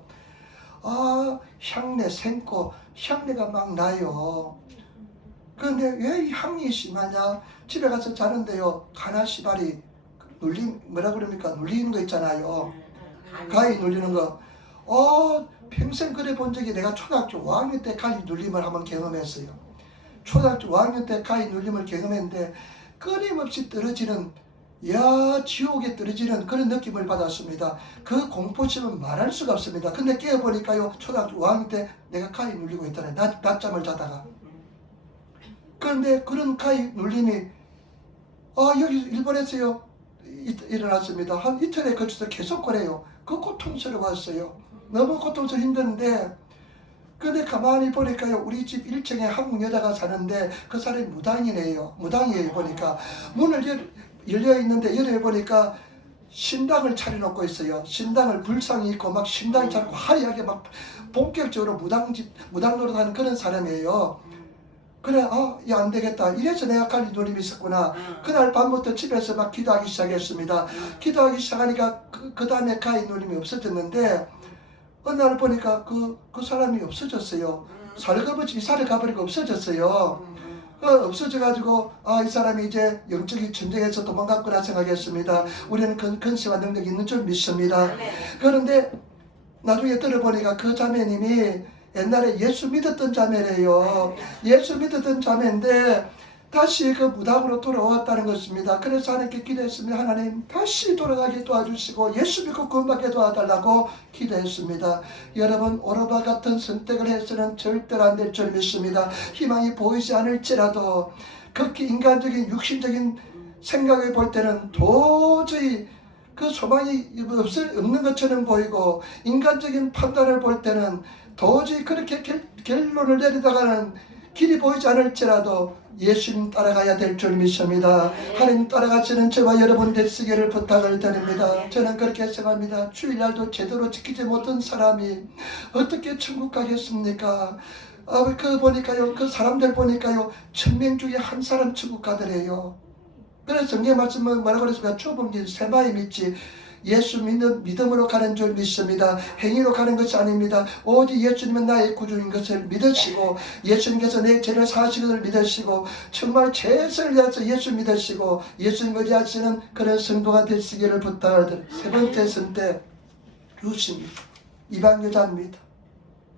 향내 생고 향내가 막 나요. 그런데 왜 향이 심하냐? 집에 가서 자는데요. 가나시발이 눌리는 거 있잖아요. 가위 눌리는 거. 평생 그래 본 적이 내가 초등학교 5학년 때 가위 눌림을 한번 경험했어요. 초등학교 5학년 때 가위 눌림을 경험했는데 끊임없이 떨어지는 지옥에 떨어지는 그런 느낌을 받았습니다. 그 공포심은 말할 수가 없습니다. 근데 깨어보니까요. 초등학교 5학년 때 내가 가위 눌리고 있더라고요. 낮잠을 자다가. 그런데 그런 가위 눌림이 여기 일본에서요. 일어났습니다. 한 이틀에 걸쳐서 계속 그래요. 그 고통스러웠어요. 너무 고통스러워 힘드는데 근데 가만히 보니까요. 우리 집 1층에 한국 여자가 사는데 그 사람이 무당이에요. 보니까 문을 열려있는데 열어보니까 신당을 차려놓고 있어요. 신당을 불상이 있고 막 신당이 차리고 화려하게 막 본격적으로 무당 노릇하는 그런 사람이에요. 그래, 안 되겠다. 이래서 내가 가위 눌림이 있었구나. 그날 밤부터 집에서 막 기도하기 시작했습니다. 기도하기 시작하니까 그 다음에 가위 눌림이 없어졌는데 어느 날 보니까 그 사람이 없어졌어요. 살거버지 이사를 가버리고 없어졌어요. 없어져가지고 이 사람이 이제 영적인 전쟁에서 도망갔구나 생각했습니다. 우리는 근세와 능력이 있는 줄 믿습니다. 그런데 나중에 들어보니까 그 자매님이 옛날에 예수 믿었던 자매래요. 예수 믿었던 자매인데 다시 그 무당으로 돌아왔다는 것입니다. 그래서 하나님께 기도했습니다. 하나님 다시 돌아가게 도와주시고 예수 믿고 구원받게 도와달라고 기도했습니다. 여러분 오르바 같은 선택을 해서는 절대로 안 될 줄 믿습니다. 희망이 보이지 않을지라도 극히 인간적인 육신적인 생각을 볼 때는 도저히 그 소망이 없는 것처럼 보이고 인간적인 판단을 볼 때는 도저히 그렇게 결론을 내리다가는 길이 보이지 않을지라도 예수님 따라가야 될 줄 믿습니다. 하나님 따라가시는 저와 여러분 되시기를 부탁을 드립니다. 저는 그렇게 생각합니다. 주일날도 제대로 지키지 못한 사람이 어떻게 천국 가겠습니까? 그 사람들 보니까요 1000명 중에 한 사람 천국 가더래요. 그래서 성경 말씀은 뭐라고 그랬습니까? 초범진 세마이 믿지 예수 믿음으로 가는 줄 믿습니다. 행위로 가는 것이 아닙니다. 오직 예수님은 나의 구주인 것을 믿으시고 예수님께서 내 죄를 사하시는 것을 믿으시고 정말 최선을 다해서 예수 믿으시고 예수님 의지하시는 그런 성도가 되시기를 부탁을 드립니다. 세 번째 선택 루시입니다. 이방 여자입니다.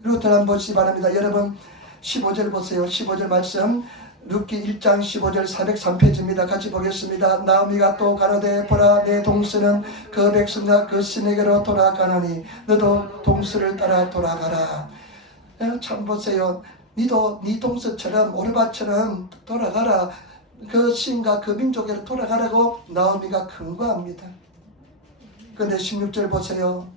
루트를 한번 보시기 바랍니다. 여러분 15절 보세요. 15절 말씀 룻기 1장 15절 403페이지입니다. 같이 보겠습니다. 나오미가 또 가로되 보라 내 동서는 그 백성과 그 신에게로 돌아가나니 너도 동서를 따라 돌아가라. 참 보세요. 니도 니 동서처럼 오르바처럼 돌아가라. 그 신과 그 민족에로 돌아가라고 나오미가 권고합니다. 그런데 16절 보세요.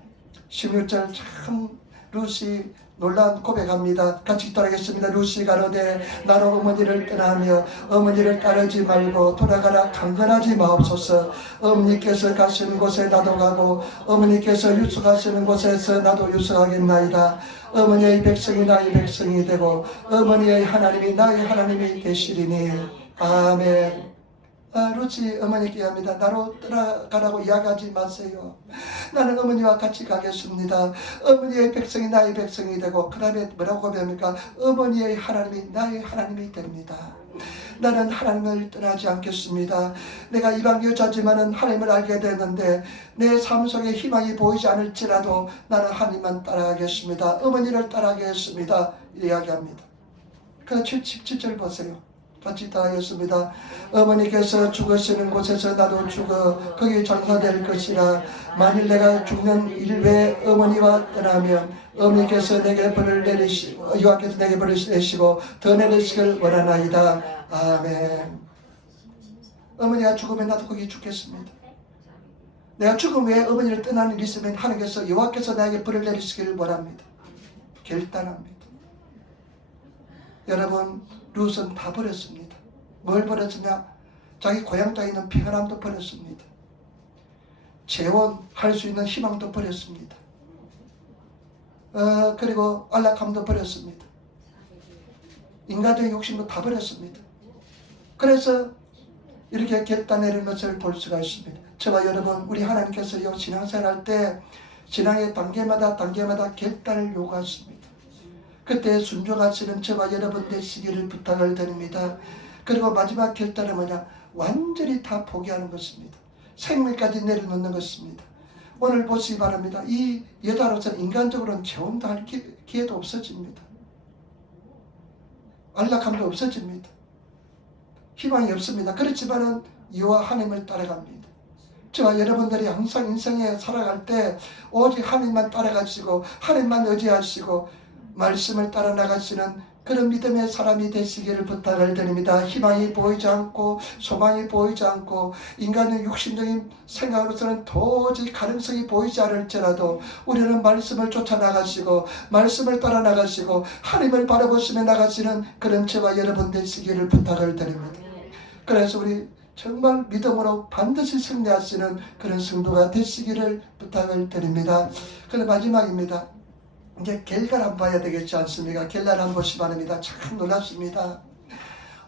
16절 참 루시 놀라운 고백합니다. 같이 따라하겠습니다. 루시 가로되 나로 어머니를 떠나며 어머니를 따르지 말고 돌아가라 강건하지 마옵소서. 어머니께서 가시는 곳에 나도 가고 어머니께서 유숙하시는 곳에서 나도 유숙하겠나이다. 어머니의 백성이 나의 백성이 되고 어머니의 하나님이 나의 하나님이 되시리니. 아멘. 루치 어머니께 합니다. 나로 떠나가라고 이야기하지 마세요. 나는 어머니와 같이 가겠습니다. 어머니의 백성이 나의 백성이 되고 그 다음에 뭐라고 고백합니까? 어머니의 하나님이 나의 하나님이 됩니다. 나는 하나님을 떠나지 않겠습니다. 내가 이방 여자지만은 하나님을 알게 되는데 내 삶 속에 희망이 보이지 않을지라도 나는 하나님만 따라가겠습니다. 어머니를 따라가겠습니다. 이야기합니다. 그 77절 보세요. 같이 따라하겠습니다. 어머니께서 죽으시는 곳에서 나도 죽어 거기 장사될 것이라. 만일 내가 죽는 일외 어머니와 떠나면 어머니께서 내게 벌을 내리시고 여호와께서 내게 벌을 내시고 더 내리시길 원하나이다. 아멘. 어머니가 죽으면 나도 거기 죽겠습니다. 내가 죽음 후에 어머니를 떠나는 일이 있으면 하나님께서 여호와께서 나에게 벌을 내리시길 원합니다. 결단합니다. 여러분, 룻은 다 버렸습니다. 뭘 버렸으냐? 자기 고향 땅에 있는 평안함도 버렸습니다. 재혼할 수 있는 희망도 버렸습니다. 그리고 안락함도 버렸습니다. 인간적인 욕심도 다 버렸습니다. 그래서 이렇게 결단 내리는 것을 볼 수가 있습니다. 저와 여러분, 우리 하나님께서요, 신앙생활 할 때 신앙의 단계마다 결단을 요구하십니다. 그때 순종하시는 저와 여러분 되시기를 부탁을 드립니다. 그리고 마지막 결단은 뭐냐? 완전히 다 포기하는 것입니다. 생명까지 내려놓는 것입니다. 오늘 보시기 바랍니다. 이 여자로서는 인간적으로는 재혼도 할 기회도 없어집니다. 안락함도 없어집니다. 희망이 없습니다. 그렇지만은 여호와 하나님을 따라갑니다. 저와 여러분들이 항상 인생에 살아갈 때 오직 하나님만 따라가시고 하나님만 의지하시고 말씀을 따라 나가시는 그런 믿음의 사람이 되시기를 부탁을 드립니다. 희망이 보이지 않고 소망이 보이지 않고 인간의 육신적인 생각으로서는 도저히 가능성이 보이지 않을지라도 우리는 말씀을 쫓아 나가시고 말씀을 따라 나가시고 하나님을 바라보시며 나가시는 그런 저와 여러분 되시기를 부탁을 드립니다. 그래서 우리 정말 믿음으로 반드시 승리하시는 그런 성도가 되시기를 부탁을 드립니다. 그런데 마지막입니다. 이제 결과를 한번 봐야 되겠지 않습니까? 결과를 한번 보시 바랍니다. 참 놀랍습니다.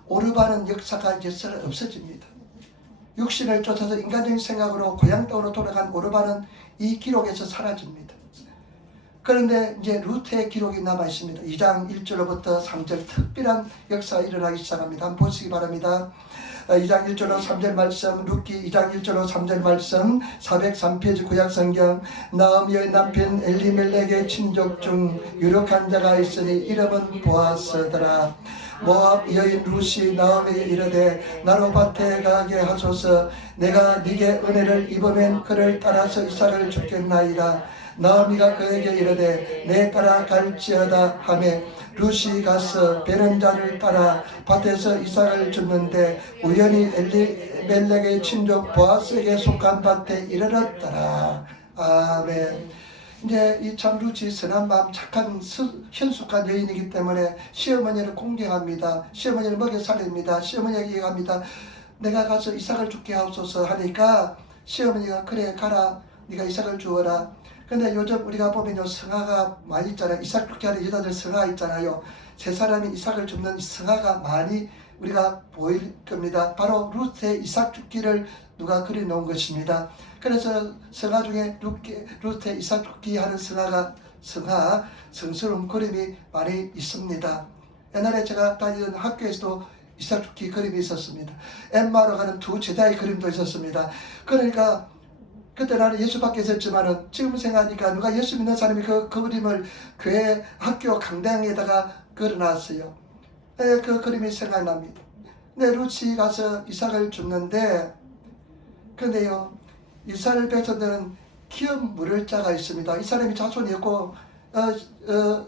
오르바는 역사가 이제 없어집니다. 육신을 쫓아서 인간적인 생각으로 고향 땅으로 돌아간 오르바는 이 기록에서 사라집니다. 그런데 이제 루트의 기록이 남아 있습니다. 2장 1절로부터 3절 특별한 역사가 일어나기 시작합니다. 한번 보시기 바랍니다. 2장 1절로 3절 말씀, 룻기 2장 1절로 3절 말씀, 403페이지 구약성경. 나오미의 남편 엘리멜렉의 친족 중 유력한 자가 있으니 이름은 보아스더라. 모압 여인 룻이 나오미에게 이르되 나로 밭에 가게 하소서. 내가 네게 은혜를 입으면 그를 따라서 이삭을 줍겠나이다. 나오미가 그에게 이르되 내 따라 갈지어다 하매 룻이 가서 베는 자를 따라 밭에서 이삭을 줍는데 우연히 엘리멜렉의 친족 보아스에게 속한 밭에 이르렀더라. 아멘. 이제 이 참 룻이 선한 마음 착한 현숙한 여인이기 때문에 시어머니를 공경합니다. 시어머니를 먹여 살립니다. 시어머니에게 얘기합니다. 내가 가서 이삭을 죽게 하옵소서 하니까 시어머니가 그래 가라. 네가 이삭을 주어라. 근데 요즘 우리가 보면요, 성화가 많이 있잖아요. 이삭 죽게 하는 여자들 성화 있잖아요. 세 사람이 이삭을 줍는 성화가 많이 우리가 보일 겁니다. 바로 룻의 이삭 죽기를 누가 그려놓은 것입니다. 그래서 성화 중에 룻의 이삭 죽기 하는 성스러운 그림이 많이 있습니다. 옛날에 제가 다니던 학교에서도 이삭 죽기 그림이 있었습니다. 엠마로 가는 두 제자의 그림도 있었습니다. 그러니까 그때 나는 예수밖에 있었지만은 지금 생각하니까 누가 예수 믿는 사람이 그 그림을 교회 학교 강당에다가 그려놨어요. 그 그림이 생각납니다. 근데 룻이 가서 이삭을 줍는데 근데요, 이삭을 백성들은 기업 물을 자가 있습니다. 이 사람이 자손이 없고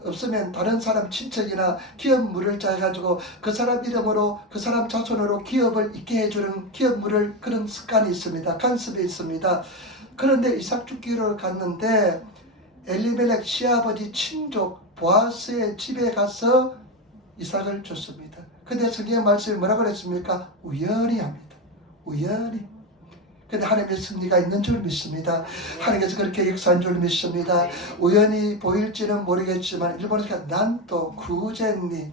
없으면 다른 사람 친척이나 기업 물을 자 해가지고 그 사람 이름으로 그 사람 자손으로 기업을 있게 해주는 기업 물을 그런 습관이 있습니다. 간습이 있습니다. 그런데 이삭 죽기로 갔는데 엘리멜렉 시아버지 친족 보아스의 집에 가서 이삭을 줬습니다. 근데 성경의 말씀이 뭐라고 그랬습니까? 우연히 합니다. 우연히. 근데 하나님의 섭리가 있는 줄 믿습니다. 하나님께서 그렇게 역사한 줄 믿습니다. 우연히 보일지는 모르겠지만 일본에서 난또 구젠니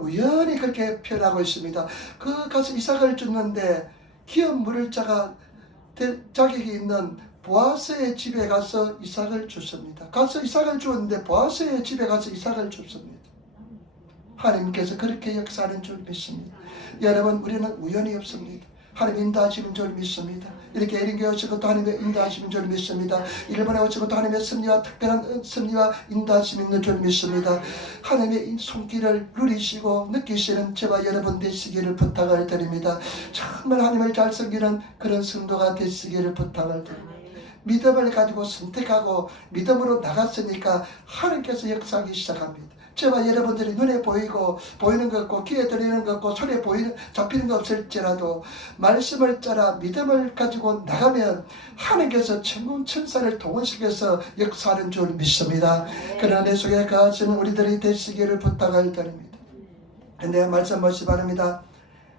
우연히 그렇게 표현하고 있습니다. 그 가서 이삭을 줬는데 기업 물을 자가 자격이 있는 보아스의 집에 가서 이삭을 줬습니다. 가서 이삭을 주었는데 보아스의 집에 가서 이삭을 줬습니다. 하나님께서 그렇게 역사하는 줄 믿습니다. 여러분, 우리는 우연이 없습니다. 하나님 인도하시는 줄 믿습니다. 이렇게 에린교에 오신 것도 하나님의 인도하시는 줄 믿습니다. 일본에 오신 것도 하나님의 섭리와 특별한 섭리와 인도하심이 있는 줄 믿습니다. 하나님의 손길을 누리시고 느끼시는 저와 여러분 되시기를 부탁을 드립니다. 정말 하나님을 잘 섬기는 그런 성도가 되시기를 부탁을 드립니다. 믿음을 가지고 선택하고 믿음으로 나갔으니까 하나님께서 역사하기 시작합니다. 저와 여러분들이 눈에 보이는 것 없고 귀에 들리는 것 없고 손에 잡히는 것 없을지라도 말씀을 따라 믿음을 가지고 나가면 하나님께서 천군 천사를 동원시켜서 역사하는 줄 믿습니다. 그러나 내 속에 거하시는 우리들이 되시기를 부탁을 드립니다. 근데 말씀 보시 바랍니다.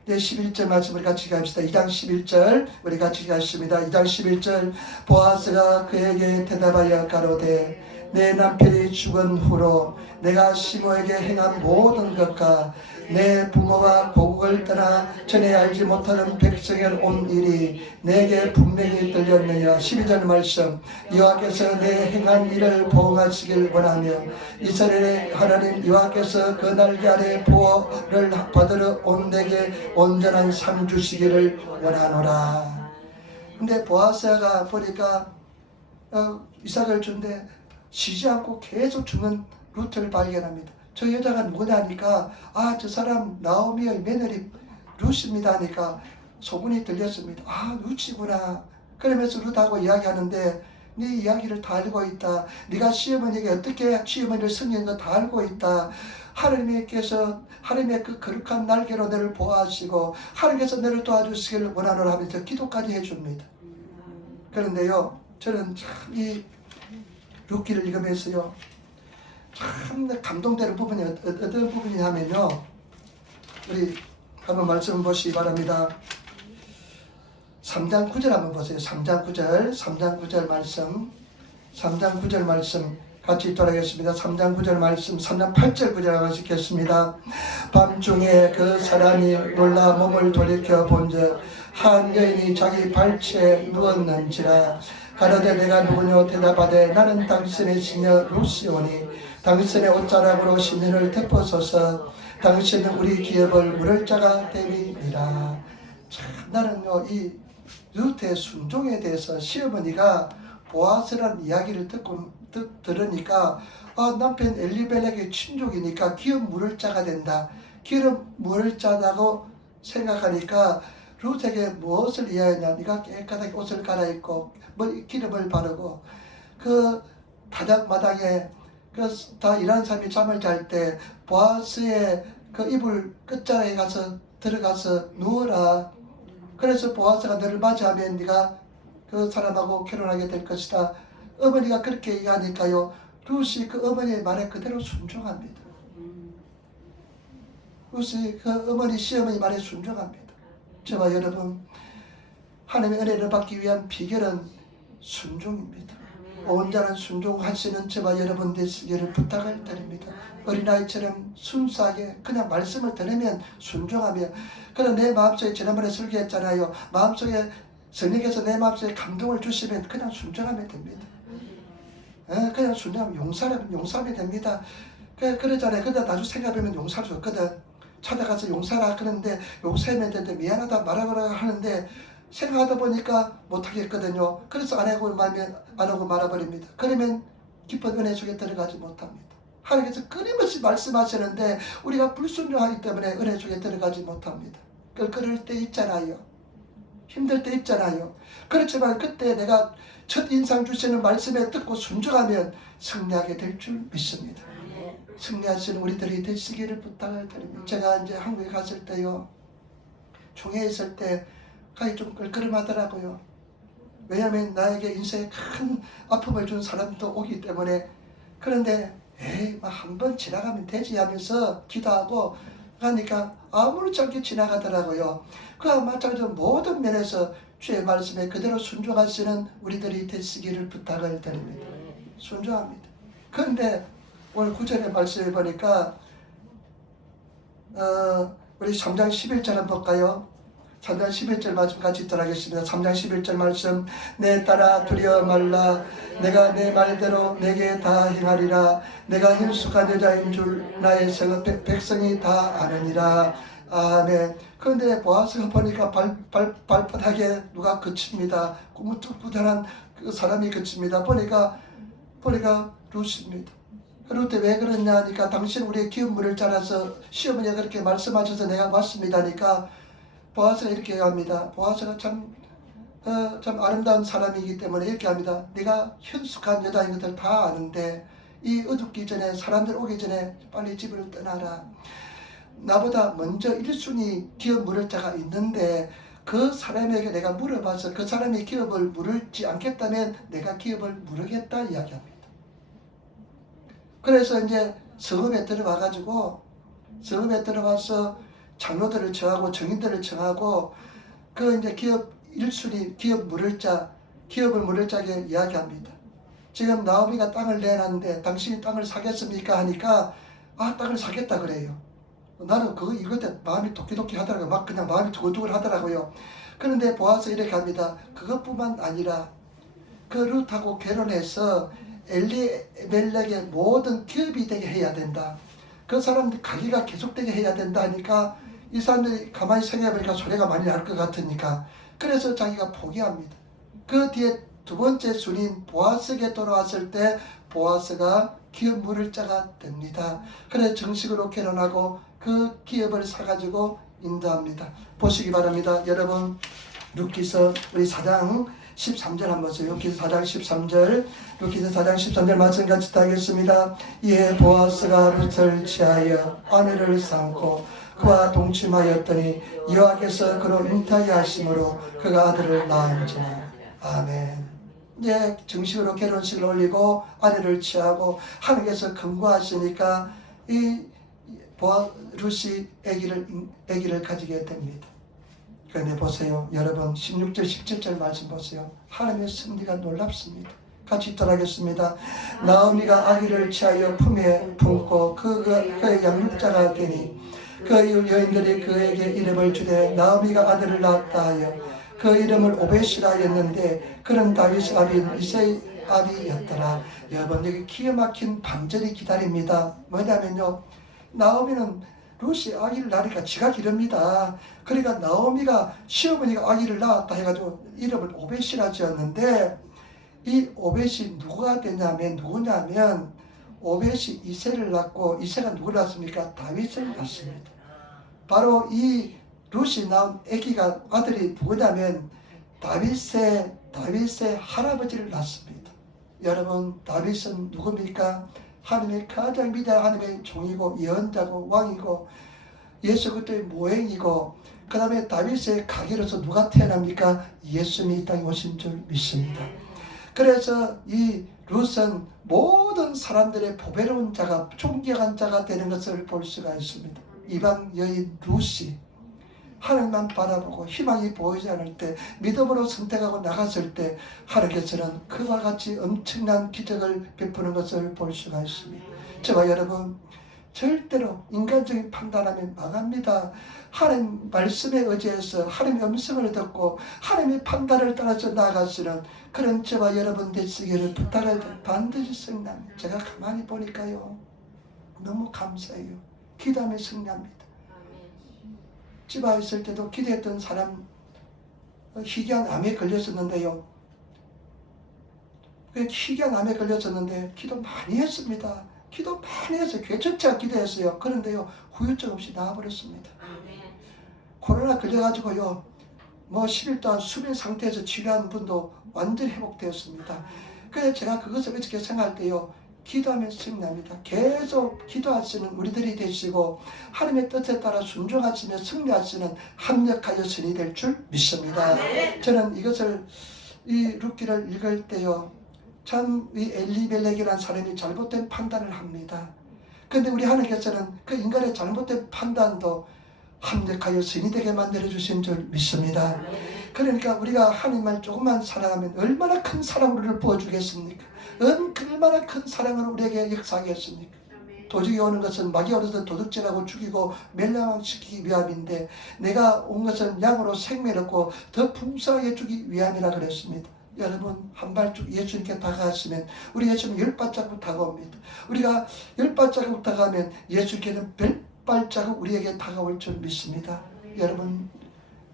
네, 11절 말씀을 같이 갑시다. 2장 11절 우리 같이 가십니다. 2장 11절 보아스가 그에게 대답하여 가로되 내 남편이 죽은 후로 내가 시모에게 행한 모든 것과 내 부모와 고국을 떠나 전에 알지 못하는 백성에 온 일이 내게 분명히 들렸느냐. 12절 말씀 여호와께서 내 행한 일을 보응하시길 원하며 이스라엘의 하나님 여호와께서 그 날개 아래 보호를 받으러 온 내게 온전한 삶 주시기를 원하노라. 근데 보아스가 보니까 이삭을 준대 쉬지 않고 계속 주는 루트를 발견합니다. 저 여자가 누구냐 하니까 저 사람 나오미의 며느리 루시입니다 하니까 소문이 들렸습니다. 루시구나. 그러면서 루트하고 이야기하는데 네 이야기를 다 알고 있다. 네가 시어머니에게 어떻게 시어머니를 섬긴 거 다 알고 있다. 하나님께서 하나님의 그 거룩한 날개로 너를 보호하시고 하나님께서 너를 도와주시기를 원하노라 하면서 기도까지 해줍니다. 그런데요, 저는 참 이 룻기를 읽으면서요 참 감동되는 부분이 어떤 부분이냐면요, 우리 한번 말씀 보시기 바랍니다. 3장 9절 한번 보세요. 3장 9절 말씀 3장 9절 말씀 같이 돌아가겠습니다. 3장 9절 말씀 3장 8절 9절 읽겠습니다. 밤중에 그 사람이 놀라 몸을 돌이켜 본즉 한 여인이 자기 발치에 누웠는지라. 가로되 내가 누구뇨. 대답하되 나는 당신의 시녀 루시오니 당신의 옷자락으로 시민을 덮어서서 당신은 우리 기업을 물을 자가 됨이니라. 참 나는요 이 루트의 순종에 대해서 시어머니가 보아스라는 이야기를 들으니까 남편 엘리멜렉의 친족이니까 기업 물을 자가 된다. 기업 물을 자다고 생각하니까 루트에게 무엇을 이해하냐. 네가 깨끗하게 옷을 갈아입고 기름을 바르고 그 다닥마당에 다 일하는 사람이 잠을 잘 때 보아스의 그 이불 끝자락에 들어가서 누워라. 그래서 보아스가 너를 맞이하면 네가 그 사람하고 결혼하게 될 것이다. 어머니가 그렇게 얘기하니까요, 룻이 그 어머니의 말에 그대로 순종합니다. 룻이 그 어머니 시어머니 말에 순종합니다. 저와 여러분, 하나님의 은혜를 받기 위한 비결은 순종입니다. 온전한 순종하시는 저와 여러분 되시기를 부탁을 드립니다. 어린아이처럼 순수하게 그냥 말씀을 들으면 순종하며, 그러나 내 마음속에 지난번에 설교했잖아요. 마음속에 성령께서 내 마음속에 감동을 주시면 그냥 순종하면 됩니다. 그냥 순종하면 용서하면 됩니다. 그러잖아요. 근데 나중에 생각해보면 용서할 수 없거든. 찾아가서 용서하라 그러는데 용서하면 되는데 미안하다 말하거나 하는데 생각하다 보니까 못하겠거든요. 그래서 안 하고 말아버립니다. 그러면 깊은 은혜 속에 들어가지 못합니다. 하나님께서 끊임없이 말씀하시는데 우리가 불순종하기 때문에 은혜 속에 들어가지 못합니다. 그럴 때 있잖아요. 힘들 때 있잖아요. 그렇지만 그때 내가 첫 인상 주시는 말씀에 듣고 순종하면 승리하게 될 줄 믿습니다. 승리하시는 우리들이 되시기를 부탁을 드립니다. 제가 이제 한국에 갔을 때요, 총회에 있을 때 가히 좀 끌끌하더라고요. 왜냐하면 나에게 인생에 큰 아픔을 준 사람도 오기 때문에. 그런데 에이 한번 지나가면 되지 하면서 기도하고 가니까 아무렇지 않게 지나가더라고요. 그와 마찬가지로 모든 면에서 주의 말씀에 그대로 순종하시는 우리들이 되시기를 부탁을 드립니다. 순종합니다. 그런데 오늘 9절의 말씀을 보니까 우리 3장 11절 한번 볼까요? 3장 11절 말씀 같이 읽도록하겠습니다. 3장 11절 말씀. 내 딸아 두려워 말라. 내가 내 말대로 내게 다 행하리라. 내가 힘숙한 여자인 줄 나의 백성이 다 아느니라. 아멘. 그런데 보아스가 보니까 발바닥에 누가 그칩니다. 꾸무뚝부단한 그 사람이 그칩니다. 보니까 루스입니다. 루트 왜 그러냐 하니까 당신 우리의 기운 물을 짜라서 시어머니가 그렇게 말씀하셔서 내가 왔습니다 하니까 보아스가 이렇게 합니다. 보아스가 참 아름다운 사람이기 때문에 이렇게 합니다. 네가 현숙한 여자인 것들 다 아는데 이 어둡기 전에 사람들 오기 전에 빨리 집을 떠나라. 나보다 먼저 1순위 기업 물을 자가 있는데 그 사람에게 내가 물어봐서 그 사람이 기업을 물을지 않겠다면 내가 기업을 물으겠다 이야기합니다. 그래서 이제 성읍에 들어와서 장로들을 정하고 정인들을 정하고 그 이제 기업 1순위 기업을 물을 자에게 이야기합니다. 지금 나오미가 땅을 내놨는데 당신이 땅을 사겠습니까 하니까 땅을 사겠다 그래요. 나는 이것 때문에 마음이 도끼도끼 하더라고요. 막 그냥 마음이 두근두근 하더라고요. 그런데 보아서 이렇게 합니다. 그것뿐만 아니라 그 룻하고 결혼해서 엘리멜렉의 모든 기업이 되게 해야 된다. 그 사람들 가게가 계속되게 해야 된다 하니까 이 사람들이 가만히 생각해보니까 소리가 많이 날 것 같으니까 그래서 자기가 포기합니다. 그 뒤에 두 번째 순인 보아스에게 돌아왔을 때 보아스가 기업 물을 자가 됩니다. 그래서 정식으로 결혼하고 그 기업을 사가지고 인도합니다. 보시기 바랍니다. 여러분 룻기서 우리 4장 13절 한번 보세요. 룻기서 4장 13절 룻기서 4장 13절 말씀 같이 따겠습니다. 이에 보아스가 룻을 취하여 아내를 삼고 그와 동침하였더니 여호와께서 그로 잉타하게 하심으로 그가 아들을 낳은지라. 아멘. 이제 정식으로 결혼식을 올리고 아내를 취하고 하나님께서 금고하시니까 이 룻이 아기를 가지게 됩니다. 그런데 보세요. 여러분 16절 17절 말씀 보세요. 하나님의 섭리가 놀랍습니다. 같이 읽도록하겠습니다. 나오미가 아기를 취하여 품에 품고 그의 양육자가 되니 그 여인들이 그에게 이름을 주되 나오미가 아들을 낳았다 하여 그 이름을 오벳이라 했는데 그는 다윗의 아비인 이새의 아비였더라. 여러분 여기 기가 막힌 반절이 기다립니다. 뭐냐면요. 나오미는 룻이 아기를 낳으니까 지가 기릅니다. 그러니까 나오미가 시어머니가 아기를 낳았다 해가지고 이름을 오벳이라 지었는데 이 오벳이 누구냐면 오벳이 이새를 낳고 이새가 누구를 낳습니까? 다윗을 낳습니다. 바로 이 룻이 낳은 아들이 누구냐면 다윗의 할아버지를 낳습니다. 여러분 다윗은 누굽니까? 하나님의 가장 위대한 하나님의 종이고 예언자고 왕이고 예수 그리스도의 모형이고 그 다음에 다윗의 가게로서 누가 태어납니까? 예수님이 이 땅에 오신 줄 믿습니다. 그래서 이 룻은 모든 사람들의 보배로운 자가 존경한 자가 되는 것을 볼 수가 있습니다. 이방 여인 룻이 하나님만 바라보고 희망이 보이지 않을 때 믿음으로 선택하고 나갔을 때 하나님께서는 그와 같이 엄청난 기적을 베푸는 것을 볼 수가 있습니다. 저와 여러분 절대로 인간적인 판단하면 망합니다. 하나님 말씀에 의지해서 하나님의 음성을 듣고 하나님의 판단을 따라서 나아가시는 그런 저와 여러분 되시기를 부탁할 때 반드시 승리합니다. 제가 가만히 보니까요 너무 감사해요. 기도하면 승리합니다. 집에 있을 때도 기도했던 사람 희귀한 암에 걸렸었는데요. 희귀한 암에 걸렸었는데 기도 많이 했습니다. 기도 많이 했어요. 교회 전체가 기도했어요. 그런데요 후유증 없이 나와버렸습니다. 코로나 걸려가지고요 10일 동안 수면 상태에서 치료한 분도 완전히 회복되었습니다. 그래서 제가 그것을 어떻게 생각할 때요 기도하면 승리합니다. 계속 기도하시는 우리들이 되시고 하나님의 뜻에 따라 순종하시며 승리하시는 합력하여 선이 될 줄 믿습니다. 저는 이것을 이 룻기를 읽을 때요, 참 이 엘리멜렉이라는 사람이 잘못된 판단을 합니다. 그런데 우리 하나님께서는 그 인간의 잘못된 판단도 합력하여 선이 되게 만들어 주신 줄 믿습니다. 그러니까 우리가 하나님을 조금만 사랑하면 얼마나 큰 사랑을 우리를 부어주겠습니까? 얼마나 큰 사랑을 우리에게 역사하겠습니까? 도둑이 오는 것은 마귀가 오는 도둑질하고 죽이고 멸망시키기 위함인데, 내가 온 것은 양으로 생명을 얻고 더 풍성하게 주기 위함이라 그랬습니다. 여러분, 한 발짝 예수님께 다가가시면 우리 예수님 10발자국 다가옵니다. 우리가 10발자국 다가가면 예수님께는 100발자국 우리에게 다가올 줄 믿습니다. 여러분,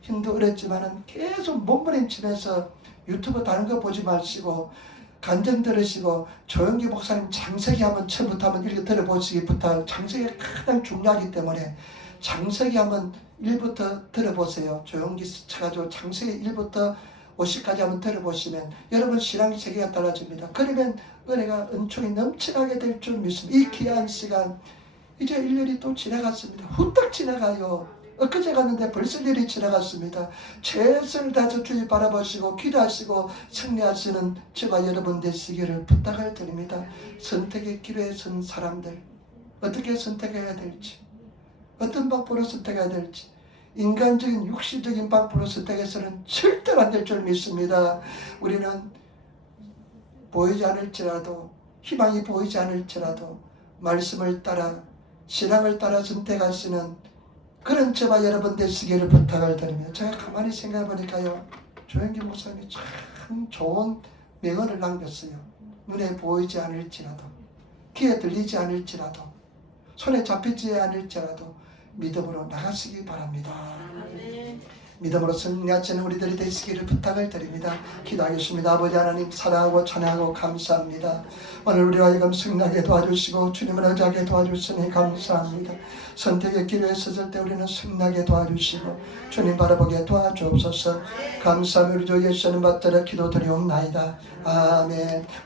힘도 어렵지만은 계속 몸부림치면서 유튜브 다른 거 보지 마시고 간증 들으시고 조영기 목사님 창세기 한번 처음부터 한번 읽어 들어보시기 부탁. 창세기가 가장 중요하기 때문에 창세기 한번 1부터 들어보세요. 조영기 쳐가지고 창세기 1부터 50까지 한번 들어보시면 여러분 신앙 세계가 달라집니다. 그러면 은혜가 은총이 넘쳐나게 될 줄 믿습니다. 이 귀한 시간, 이제 1년이 또 지나갔습니다. 후딱 지나가요. 엊그제 갔는데 벌써 1년이 지나갔습니다. 최선을 다해서 주님 바라보시고 기도하시고 승리하시는 저와 여러분 되시기를 부탁을 드립니다. 선택의 기로에 선 사람들, 어떻게 선택해야 될지, 어떤 방법으로 선택해야 될지, 인간적인 육시적인 방법으로 선택해서는 절대로 안 될 줄 믿습니다. 우리는 보이지 않을지라도, 희망이 보이지 않을지라도 말씀을 따라, 신앙을 따라 선택하시는 그런 저와 여러분 되시기를 부탁을 드리며, 제가 가만히 생각해 보니까요, 조영기 목사님이 참 좋은 명언을 남겼어요. 눈에 보이지 않을지라도, 귀에 들리지 않을지라도, 손에 잡히지 않을지라도 믿음으로 나가시기 바랍니다. 믿음으로 승리하시는 우리들이 되시기를 부탁을 드립니다. 기도하겠습니다. 아버지 하나님, 사랑하고 찬양하고 감사합니다. 오늘 우리와 하여금 승리하게 도와주시고 주님을 의지하게 도와주시니 감사합니다. 선택의 길에 섰을 때 우리는 승리하게 도와주시고 주님 바라보게 도와주옵소서. 감사합니다. 우리 주 예수님 받들어 기도드리옵나이다. 아멘.